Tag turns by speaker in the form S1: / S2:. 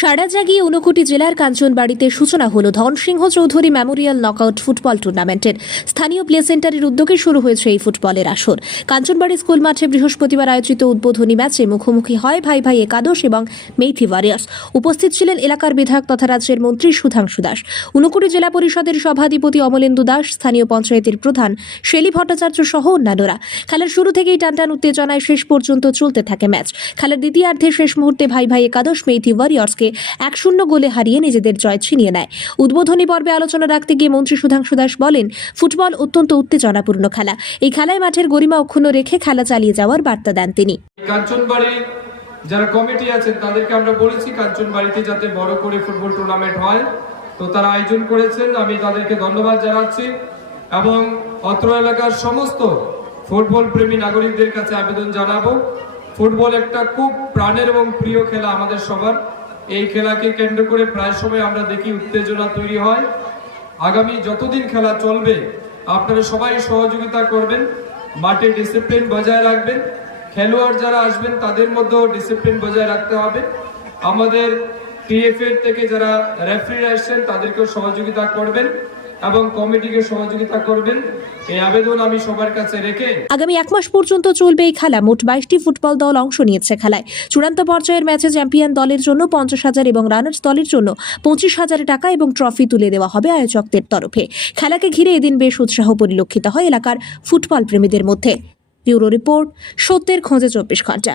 S1: সারা জাগিয়ে ঊনকোটি জেলার কাঞ্চনবাড়িতে সূচনা হলো Dhansingh Chowdhury memorial knockout football টুর্নামেন্টের। স্থানীয় প্লে সেন্টারের উদ্যোগে শুরু হয়েছে এই ফুটবলের আসর। কাঞ্চনবাড়ি স্কুল মাঠে বৃহস্পতিবার আয়োজিত উদ্বোধনী ম্যাচে মুখোমুখি হয় ভাই ভাই একাদশ এবং মেইথি ওয়ারিয়ার্স। উপস্থিত ছিলেন এলাকার বিধায়ক তথা রাজ্যের মন্ত্রী সুধাংশু দাস। ঊনকোটি জেলা পরিষদের সভাধিপতি অমলেন্দু দাস, স্থানীয় পঞ্চায়েতের প্রধান শেলি ভট্টাচার্য সহ অন্যান্যরা। খেলার শুরু থেকেই টানটান উত্তেজনায় শেষ পর্যন্ত চলতে থাকে ম্যাচ। খেলার দ্বিতীয়ার্ধে শেষ মুহূর্তে ভাই ভাই একাদশ, মেইথি ওয়ারিয়র্সকে এক শূন্য গোলে হারিয়ে নিজেদের জয় ছিনিয়ে নেয়। উদ্বোধনী পর্বে আলোচনা রাখতে গিয়ে মন্ত্রী সুধাংশু দাস বলেন, ফুটবল অত্যন্ত উত্তেজনাপূর্ণ খেলা। এই খেলায় মাঠের গরিমা অক্ষুণ্ণ রেখে খেলা চালিয়ে যাওয়ার বার্তা দেন তিনি।
S2: যারা কমিটি আছেন, তাদেরকে আমরা বলেছি কাঞ্চনবাড়িতে যাতে বড় করে ফুটবল টুর্নামেন্ট হয়। তো তারা আয়োজন করেছেন, আমি তাদেরকে ধন্যবাদ জানাচ্ছি। এবং অত্র এলাকার সমস্ত ফুটবল প্রেমী নাগরিকদের কাছে আবেদন জানাব। ফুটবল একটা খুব প্রাণের এবং প্রিয় খেলা আমাদের সবার। এই খেলাকে কেন্দ্র করে প্রায় সময় আমরা দেখি উত্তেজনা তৈরি হয়। আগামী যতদিন খেলা চলবে, আপনারা সবাই সহযোগিতা করবেন, মাঠে ডিসিপ্লিন বজায় রাখবেন। খেলোয়াড় যারা আসবেন, তাদের মধ্যেও ডিসিপ্লিন বজায় রাখতে হবে। আমাদের টিএফএর থেকে যারা রেফারি আসছেন, তাদেরকেও সহযোগিতা করবেন। এবং কমিটিকে সহযোগিতা করবেন। এই আবেদন আমি সবার কাছে রেখে
S1: আগামী এক মাস পর্যন্ত চলবে এই খেলা। মোট বাইশটি ফুটবল দল অংশ নিয়েছে খেলায়। চূড়ান্ত পর্যায়ের ম্যাচে চ্যাম্পিয়ন দলের জন্য পঞ্চাশ হাজার এবং রানার্স দলের জন্য পঁচিশ হাজার টাকা এবং ট্রফি তুলে দেওয়া হবে আয়োজকদের তরফে। খেলাকে ঘিরে এদিন বেশ উৎসাহ পরিলক্ষিত হয় এলাকার ফুটবল প্রেমীদের মধ্যে। ব্যুরো রিপোর্ট, সত্যের খোঁজে চব্বিশ ঘণ্টা।